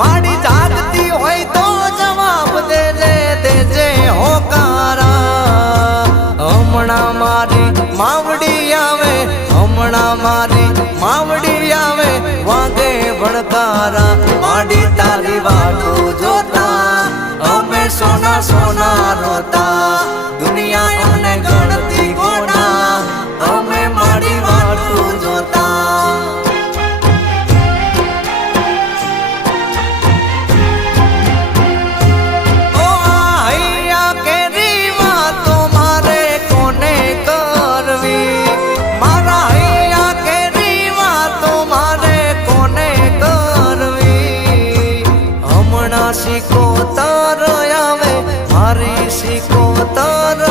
માડી જાગતી હોય તો જવાબ દેજે હોકારા હમણાં મારી માવડી આવે હમણાં મારી માવડી આવે વાગે ભણકારા માડી તારી વાટું જોતા અમે સોના સોના રોતા દુનિયા અમને ગણતી ગોડા અમે માડી વાટું જોતા સિકોતર આવે મારી સિકોતર